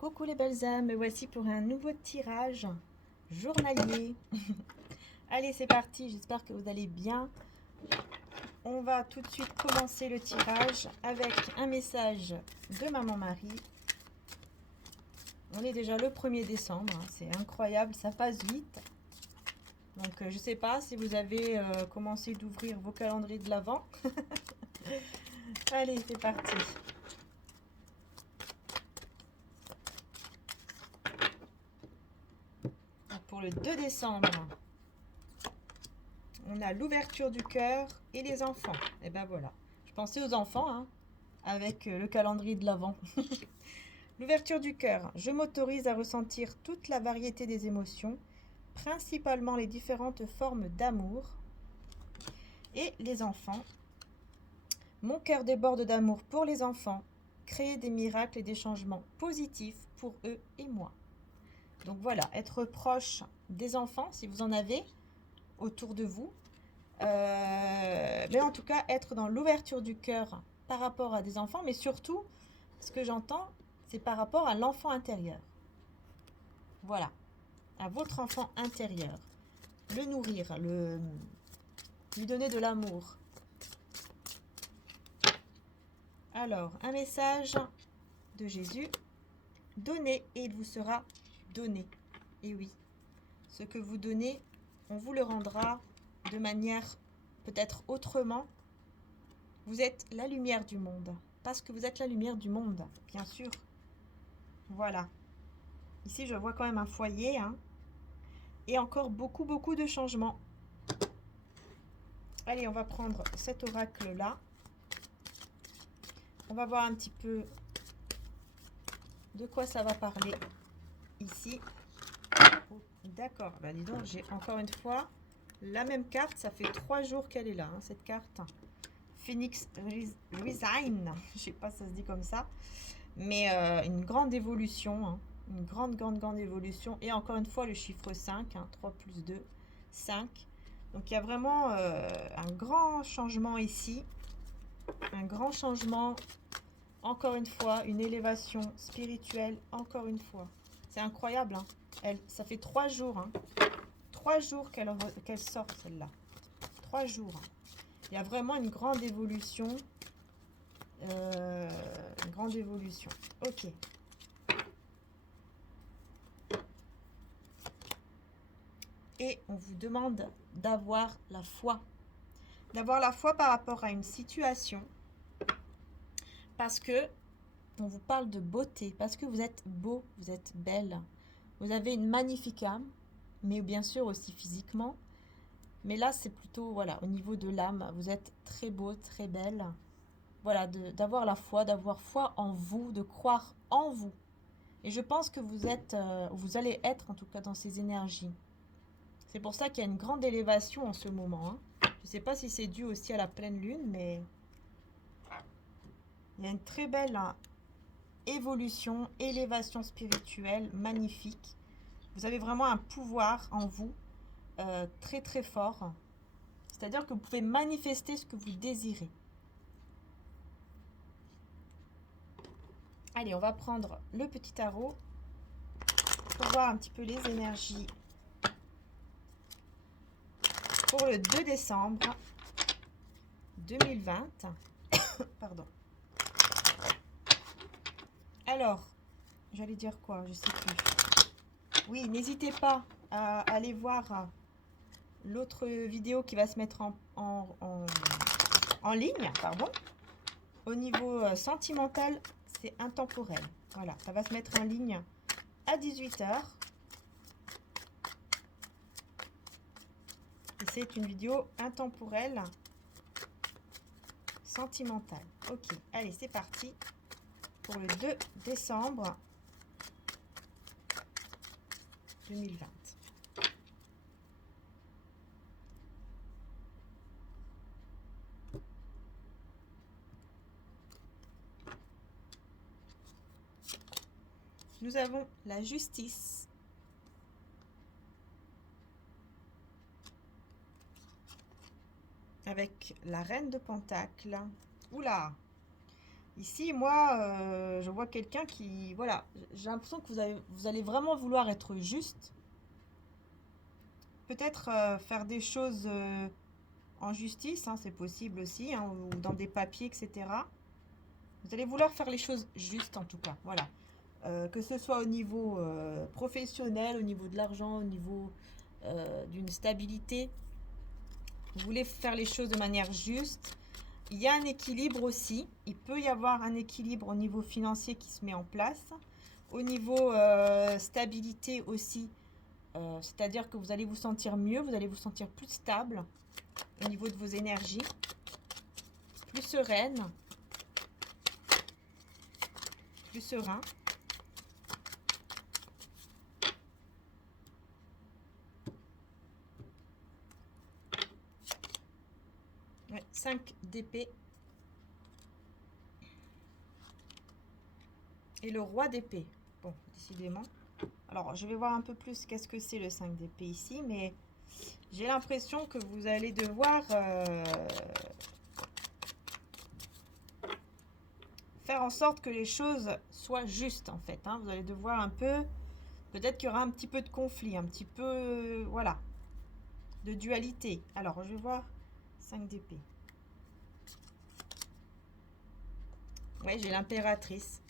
Coucou les belles âmes, me voici pour un nouveau tirage journalier. Allez, c'est parti, j'espère que vous allez bien. On va tout de suite commencer le tirage avec un message de Maman Marie. On est déjà le 1er décembre, hein, c'est incroyable, ça passe vite. Donc je ne sais pas si vous avez commencé d'ouvrir vos calendriers de l'Avent. Allez, c'est parti. Pour le 2 décembre, on a l'ouverture du cœur et les enfants. Et ben voilà, je pensais aux enfants hein, avec le calendrier de l'Avent. L'ouverture du cœur, je m'autorise à ressentir toute la variété des émotions, principalement les différentes formes d'amour. Et les enfants, mon cœur déborde d'amour pour les enfants, créer des miracles et des changements positifs pour eux et moi. Donc voilà, être proche des enfants, si vous en avez autour de vous. Mais en tout cas, être dans l'ouverture du cœur par rapport à des enfants, mais surtout, ce que j'entends, c'est par rapport à l'enfant intérieur. Voilà, à votre enfant intérieur. Le nourrir, lui donner de l'amour. Alors, un message de Jésus. Donnez et il vous sera donné. Et oui, ce que vous donnez, on vous le rendra de manière peut-être autrement. Vous êtes la lumière du monde. Parce que vous êtes la lumière du monde, bien sûr. Voilà. Ici, je vois quand même un foyer. Hein, et encore beaucoup de changements. Allez, on va prendre cet oracle-là. On va voir un petit peu de quoi ça va parler ici. Oh, d'accord, bah dis donc, j'ai encore une fois la même carte. Ça fait 3 jours qu'elle est là, hein, cette carte. Phoenix Resign, je sais pas si ça se dit comme ça. Mais une grande évolution, hein, une grande évolution. Et encore une fois, le chiffre 5, hein, 3 plus 2, 5. Donc il y a vraiment un grand changement ici. Un grand changement, encore une fois, une élévation spirituelle, encore une fois. C'est incroyable, hein. Ça fait 3 jours, hein. 3 jours qu'elle sort celle-là. 3 jours. Il y a vraiment une grande évolution. Une grande évolution. Ok. Et on vous demande d'avoir la foi. D'avoir la foi par rapport à une situation. Parce que on vous parle de beauté. Parce que vous êtes beau, vous êtes belle. Vous avez une magnifique âme. Mais bien sûr aussi physiquement. Mais là, c'est plutôt voilà, au niveau de l'âme. Vous êtes très beau, très belle. Voilà, d'avoir la foi, d'avoir foi en vous, de croire en vous. Et je pense que vous allez être en tout cas dans ces énergies. C'est pour ça qu'il y a une grande élévation en ce moment. Hein. Je ne sais pas si c'est dû aussi à la pleine lune, mais il y a une très belle évolution, élévation spirituelle, magnifique. Vous avez vraiment un pouvoir en vous très fort. C'est-à-dire que vous pouvez manifester ce que vous désirez. Allez, on va prendre le petit tarot pour voir un petit peu les énergies pour le 2 décembre 2020. Pardon. Alors, j'allais dire quoi? Je sais plus. Oui, n'hésitez pas à aller voir l'autre vidéo qui va se mettre en ligne. Pardon. Au niveau sentimental, c'est intemporel. Voilà, ça va se mettre en ligne à 18 h. Et c'est une vidéo intemporelle sentimentale. Ok, allez, c'est parti pour le 2 décembre 2020. Nous avons la justice. Avec la reine de Pentacle. Oula! Ici, moi, je vois quelqu'un qui, voilà, j'ai l'impression que vous allez vraiment vouloir être juste. Peut-être faire des choses en justice, hein, c'est possible aussi, hein, ou dans des papiers, etc. Vous allez vouloir faire les choses justes en tout cas, voilà. Que ce soit au niveau professionnel, au niveau de l'argent, au niveau d'une stabilité. Vous voulez faire les choses de manière juste. Il y a un équilibre aussi. Il peut y avoir un équilibre au niveau financier qui se met en place. Au niveau stabilité aussi, c'est-à-dire que vous allez vous sentir mieux, vous allez vous sentir plus stable au niveau de vos énergies, plus sereine, plus serein. Ouais, 5 d'épée. Et le roi d'épée. Bon, décidément. Alors, je vais voir un peu plus qu'est-ce que c'est le 5 d'épée ici, mais j'ai l'impression que vous allez devoir faire en sorte que les choses soient justes, en fait. Hein. Vous allez devoir un peu... Peut-être qu'il y aura un petit peu de conflit, un petit peu... voilà, de dualité. Alors, je vais voir 5 d'épée. Oui, j'ai l'impératrice.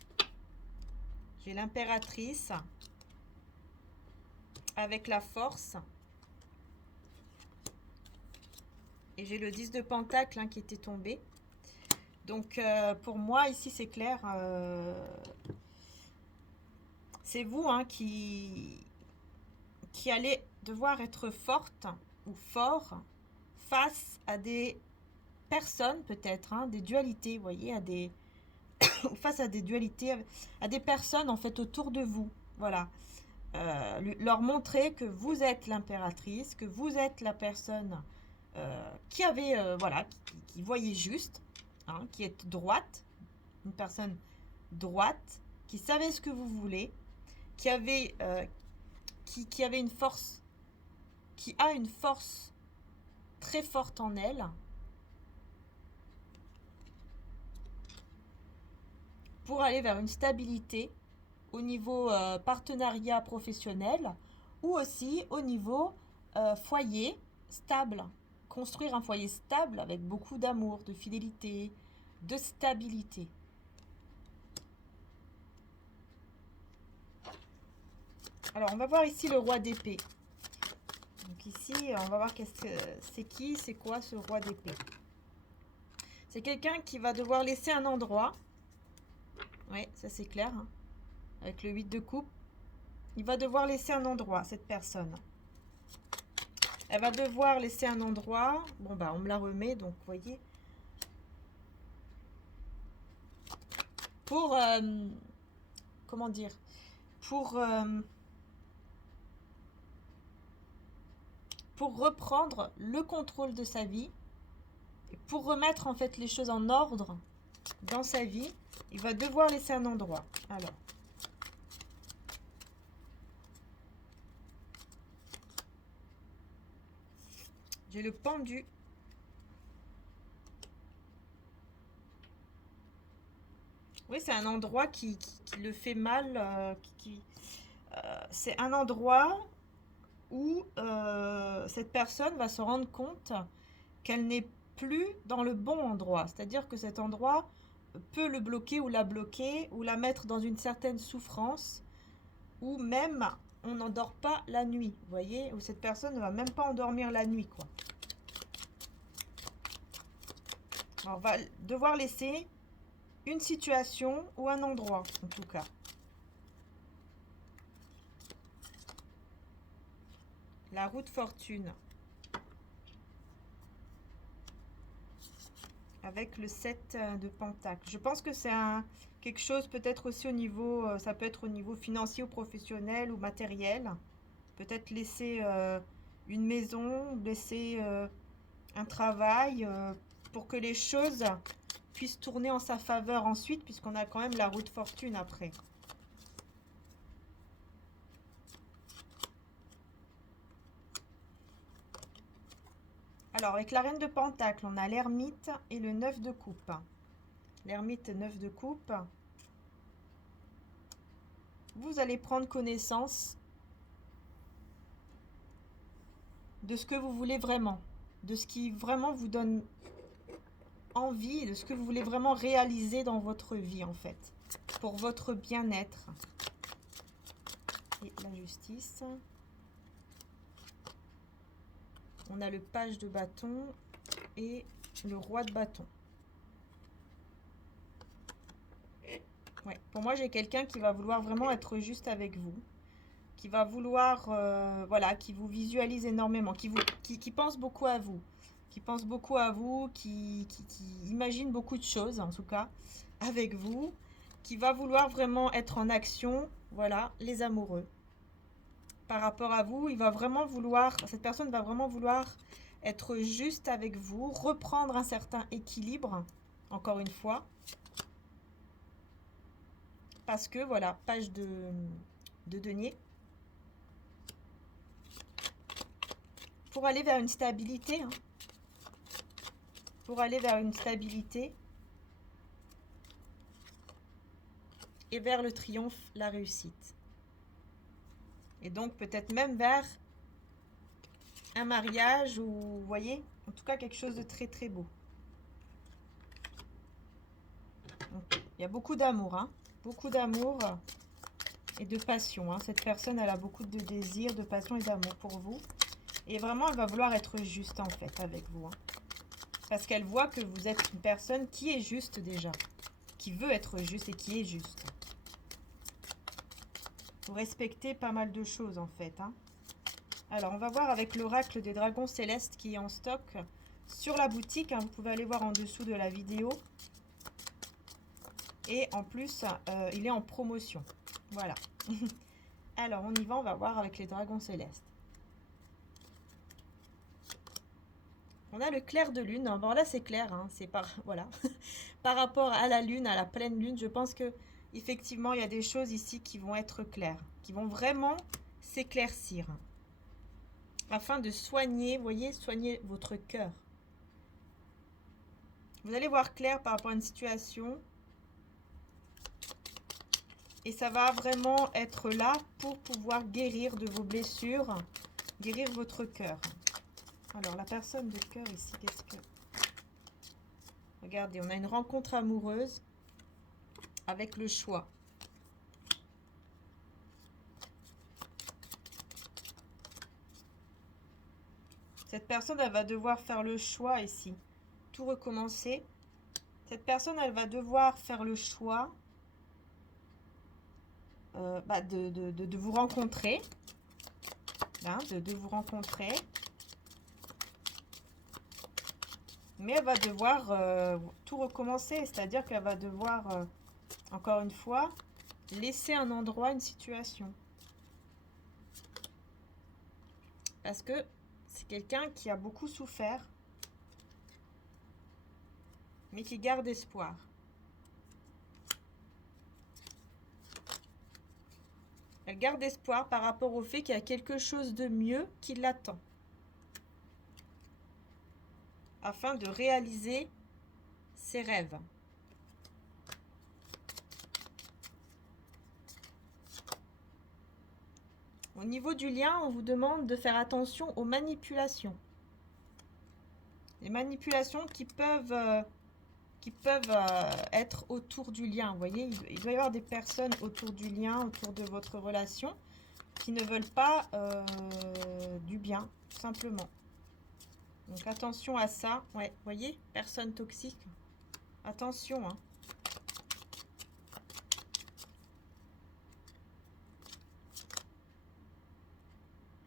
J'ai l'impératrice avec la force. Et j'ai le 10 de pentacle hein, qui était tombé. Donc, pour moi, ici, c'est clair. C'est vous hein, qui allez devoir être forte ou fort face à des personnes, peut-être, hein, des dualités, vous voyez, à des... face à des dualités, à des personnes, en fait, autour de vous. Voilà. Leur montrer que vous êtes l'impératrice, que vous êtes la personne qui avait, voilà, qui voyait juste, hein, qui est droite, une personne droite, qui savait ce que vous voulez, qui avait une force, qui a une force très forte en elle, pour aller vers une stabilité au niveau partenariat professionnel ou aussi au niveau foyer stable. Construire un foyer stable avec beaucoup d'amour, de fidélité, de stabilité. Alors, on va voir ici le roi d'épée. Donc ici, on va voir qu'est-ce que c'est qui, c'est quoi ce roi d'épée. C'est quelqu'un qui va devoir laisser un endroit. Oui, ça c'est clair. Hein. Avec le 8 de coupe. Il va devoir laisser un endroit, cette personne. Elle va devoir laisser un endroit. Bon, bah, on me la remet, donc, vous voyez. Pour, comment dire, pour reprendre le contrôle de sa vie, pour remettre en fait les choses en ordre dans sa vie, il va devoir laisser un endroit. Alors, j'ai le pendu. Oui, c'est un endroit qui le fait mal. C'est un endroit où cette personne va se rendre compte qu'elle n'est plus dans le bon endroit. C'est-à-dire que cet endroit peut le bloquer ou la mettre dans une certaine souffrance, ou même on n'endort pas la nuit. Vous voyez, où cette personne ne va même pas endormir la nuit, quoi. Alors, on va devoir laisser une situation ou un endroit, en tout cas. La roue de fortune. Avec le 7 de pentacle. Je pense que c'est quelque chose peut-être aussi au niveau, ça peut être au niveau financier ou professionnel ou matériel. Peut-être laisser une maison, laisser un travail pour que les choses puissent tourner en sa faveur ensuite, puisqu'on a quand même la roue de fortune après. Alors, avec la reine de pentacle, on a l'ermite et le 9 de coupe. L'ermite 9 de coupe. Vous allez prendre connaissance de ce que vous voulez vraiment, de ce qui vraiment vous donne envie, de ce que vous voulez vraiment réaliser dans votre vie en fait, pour votre bien-être. Et la justice. On a le page de bâton et le roi de bâton. Ouais, pour moi, j'ai quelqu'un qui va vouloir vraiment être juste avec vous, qui va vouloir, voilà, qui vous visualise énormément, qui pense beaucoup à vous, qui imagine beaucoup de choses, en tout cas, avec vous, qui va vouloir vraiment être en action, voilà, les amoureux. Par rapport à vous, il va vraiment vouloir, cette personne va vraiment vouloir être juste avec vous, reprendre un certain équilibre, encore une fois. Parce que, voilà, page de denier. Pour aller vers une stabilité. Hein. Pour aller vers une stabilité. Et vers le triomphe, la réussite. Et donc, peut-être même vers un mariage ou, vous voyez, en tout cas, quelque chose de très, très beau. Donc, il y a beaucoup d'amour, hein. Beaucoup d'amour et de passion. Hein. Cette personne, elle a beaucoup de désir, de passion et d'amour pour vous. Et vraiment, elle va vouloir être juste, en fait, avec vous. Hein. Parce qu'elle voit que vous êtes une personne qui est juste déjà. Qui veut être juste et qui est juste. Vous respectez pas mal de choses, en fait. Hein. Alors, on va voir avec l'oracle des dragons célestes qui est en stock sur la boutique. Hein. Vous pouvez aller voir en dessous de la vidéo. Et en plus, il est en promotion. Voilà. Alors, on y va, on va voir avec les dragons célestes. On a le clair de lune. Bon, là, c'est clair. Hein, c'est voilà. Par rapport à la lune, à la pleine lune, je pense que effectivement, il y a des choses ici qui vont être claires, qui vont vraiment s'éclaircir. Afin de soigner, vous voyez, soigner votre cœur. Vous allez voir clair par rapport à une situation. Et ça va vraiment être là pour pouvoir guérir de vos blessures, guérir votre cœur. Alors, la personne de cœur ici, qu'est-ce que... Regardez, on a une rencontre amoureuse avec le choix. Cette personne, elle va devoir faire le choix ici. Tout recommencer. Cette personne, elle va devoir faire le choix de vous rencontrer. Hein, de vous rencontrer. Mais elle va devoir tout recommencer. C'est-à-dire qu'elle va devoir, encore une fois, laisser un endroit, une situation. Parce que c'est quelqu'un qui a beaucoup souffert, mais qui garde espoir. Elle garde espoir par rapport au fait qu'il y a quelque chose de mieux qui l'attend. Afin de réaliser ses rêves. Au niveau du lien, on vous demande de faire attention aux manipulations. Les manipulations qui peuvent être autour du lien. Vous voyez, il doit y avoir des personnes autour du lien, autour de votre relation, qui ne veulent pas du bien, tout simplement. Donc attention à ça. Ouais, vous voyez, personne toxique. Attention, hein.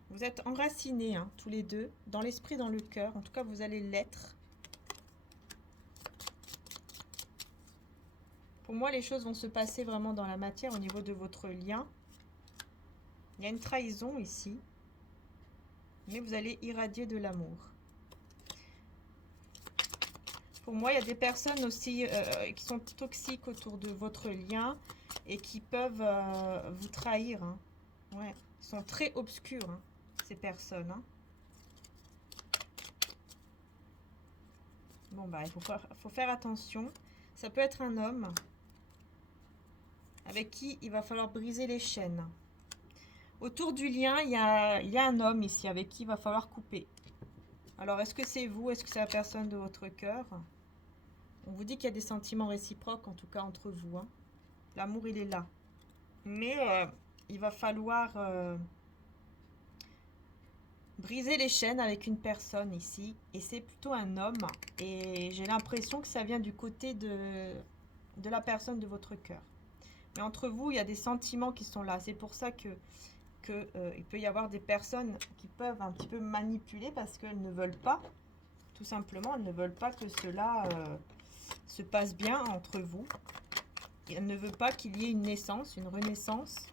Vous êtes enracinés, hein, tous les deux, dans l'esprit, dans le cœur. En tout cas, vous allez l'être. Pour moi, les choses vont se passer vraiment dans la matière au niveau de votre lien. Il y a une trahison ici. Mais vous allez irradier de l'amour. Pour moi, il y a des personnes aussi qui sont toxiques autour de votre lien et qui peuvent vous trahir. Hein. Ouais, ils sont très obscurs, hein, ces personnes. Hein. Bon, bah, il faut faire attention. Ça peut être un homme avec qui il va falloir briser les chaînes. Autour du lien, il y a un homme ici avec qui il va falloir couper. Alors, est-ce que c'est vous? Est-ce que c'est la personne de votre cœur? On vous dit qu'il y a des sentiments réciproques, en tout cas entre vous. Hein. L'amour, il est là. Mais il va falloir briser les chaînes avec une personne ici. Et c'est plutôt un homme. Et j'ai l'impression que ça vient du côté de la personne de votre cœur. Mais entre vous, il y a des sentiments qui sont là. C'est pour ça il peut y avoir des personnes qui peuvent un petit peu manipuler parce qu'elles ne veulent pas, tout simplement, elles ne veulent pas que cela se passe bien entre vous. Et elles ne veulent pas qu'il y ait une naissance, une renaissance.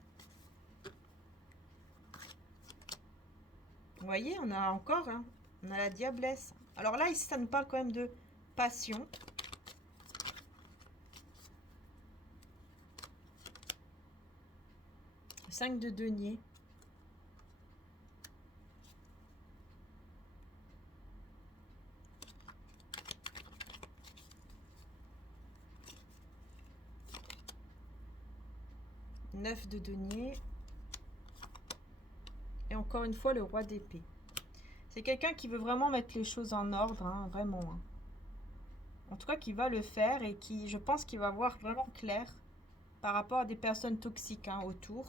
Vous voyez, on a encore, hein, on a la diablesse. Alors là, ici, ça nous parle quand même de passion. Le 5 de denier. Neuf de denier. Et encore une fois, le roi d'épée. C'est quelqu'un qui veut vraiment mettre les choses en ordre, hein, vraiment. Hein. En tout cas, qui va le faire et qui, je pense qu'il va voir vraiment clair par rapport à des personnes toxiques hein, autour.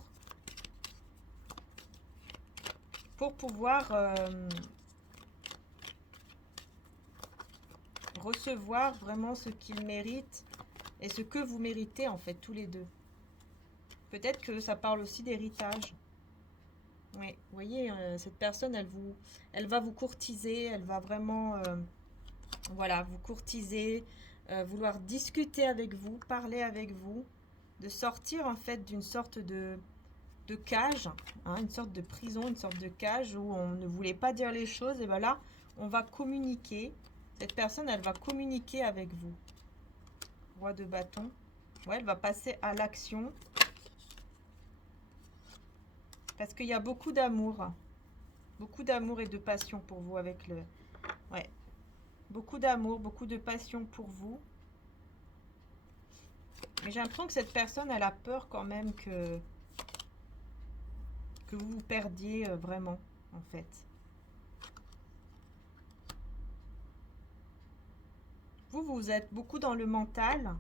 Pour pouvoir recevoir vraiment ce qu'il mérite et ce que vous méritez en fait, tous les deux. Peut-être que ça parle aussi d'héritage. Oui, vous voyez, cette personne, elle va vous courtiser, elle va vraiment, voilà, vous courtiser, vouloir discuter avec vous, parler avec vous, de sortir en fait d'une sorte de cage, hein, une sorte de prison, une sorte de cage où on ne voulait pas dire les choses. Et bien là, on va communiquer. Cette personne, elle va communiquer avec vous. Roi de bâton. Ouais, elle va passer à l'action. Parce qu'il y a beaucoup d'amour. Beaucoup d'amour et de passion pour vous avec le... Ouais. Beaucoup d'amour, beaucoup de passion pour vous. Mais j'ai l'impression que cette personne, elle a peur quand même que vous vous perdiez vraiment, en fait. Vous êtes beaucoup dans le mental.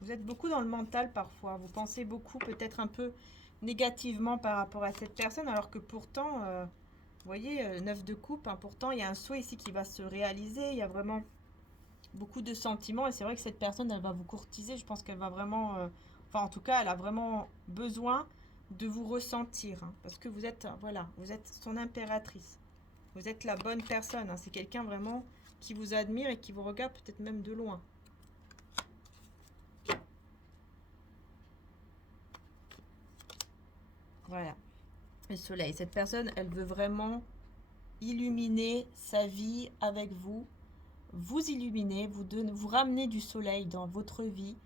Vous êtes beaucoup dans le mental parfois. Vous pensez beaucoup, peut-être un peu négativement par rapport à cette personne, alors que pourtant, vous voyez, 9 de coupe, hein, pourtant il y a un souhait ici qui va se réaliser. Il y a vraiment beaucoup de sentiments et c'est vrai que cette personne, elle va vous courtiser. Je pense qu'elle va vraiment, enfin en tout cas, elle a vraiment besoin de vous ressentir, hein, parce que vous êtes, voilà, vous êtes son impératrice. Vous êtes la bonne personne. Hein, c'est quelqu'un vraiment qui vous admire et qui vous regarde peut-être même de loin. Voilà. Le soleil. Cette personne, elle veut vraiment illuminer sa vie avec vous. Vous illuminer, vous ramener du soleil dans votre vie.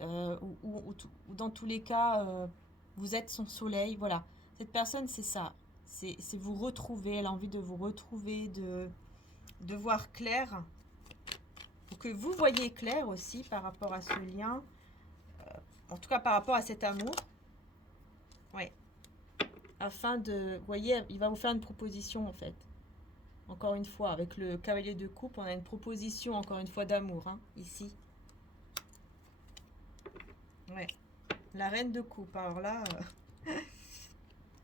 Ou dans tous les cas, vous êtes son soleil. Voilà. Cette personne, c'est ça. C'est vous retrouver. Elle a envie de vous retrouver, de voir clair. Pour que vous voyez clair aussi par rapport à ce lien. En tout cas, par rapport à cet amour. Ouais. Afin de... Vous voyez, il va vous faire une proposition en fait. Encore une fois, avec le cavalier de coupe, on a une proposition encore une fois d'amour, hein, ici. Ouais. La reine de coupe, alors là,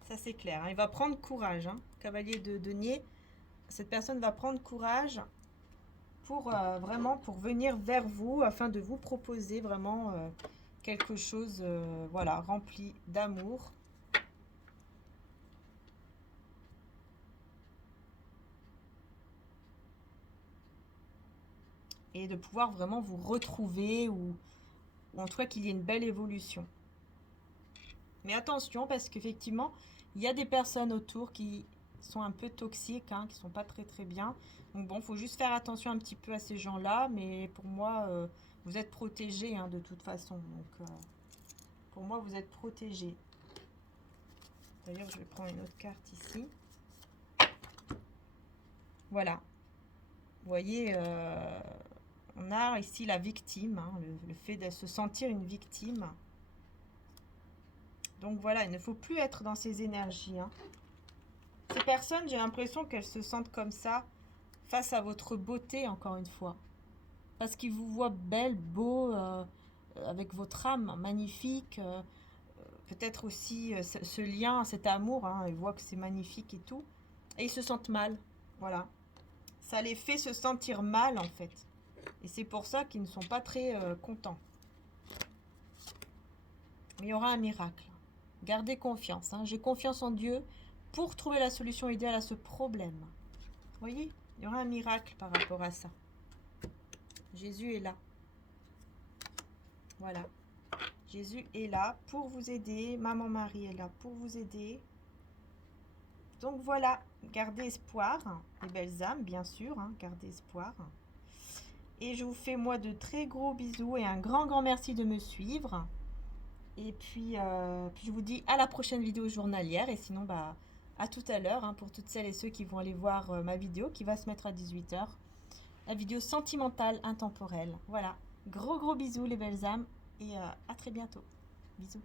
ça c'est clair. Hein. Il va prendre courage, hein. Cavalier de denier. Cette personne va prendre courage pour vraiment pour venir vers vous afin de vous proposer vraiment quelque chose, voilà, rempli d'amour. Et de pouvoir vraiment vous retrouver ou en tout cas qu'il y ait une belle évolution. Mais attention parce qu'effectivement, il y a des personnes autour qui sont un peu toxiques, hein, qui sont pas très très bien. Donc bon, il faut juste faire attention un petit peu à ces gens-là. Mais pour moi, vous êtes protégés hein, de toute façon. Donc pour moi, vous êtes protégés. D'ailleurs, je vais prendre une autre carte ici. Voilà. Vous voyez, On a ici la victime, hein, le fait de se sentir une victime. Donc voilà, il ne faut plus être dans ces énergies. Hein. Ces personnes, j'ai l'impression qu'elles se sentent comme ça face à votre beauté, encore une fois. Parce qu'ils vous voient belle, beau, avec votre âme magnifique. Peut-être aussi ce lien, cet amour. Hein, ils voient que c'est magnifique et tout. Et ils se sentent mal. Voilà. Ça les fait se sentir mal, en fait. Et c'est pour ça qu'ils ne sont pas très contents. Mais il y aura un miracle. Gardez confiance. Hein. J'ai confiance en Dieu pour trouver la solution idéale à ce problème. Vous voyez, il y aura un miracle par rapport à ça. Jésus est là. Voilà. Jésus est là pour vous aider. Maman Marie est là pour vous aider. Donc voilà, gardez espoir. Les belles âmes, bien sûr. Hein, gardez espoir. Et je vous fais moi de très gros bisous et un grand merci de me suivre. Et puis je vous dis à la prochaine vidéo journalière. Et sinon, bah, à tout à l'heure, hein, pour toutes celles et ceux qui vont aller voir ma vidéo qui va se mettre à 18 h. La vidéo sentimentale intemporelle. Voilà. Gros bisous les belles âmes. Et à très bientôt. Bisous.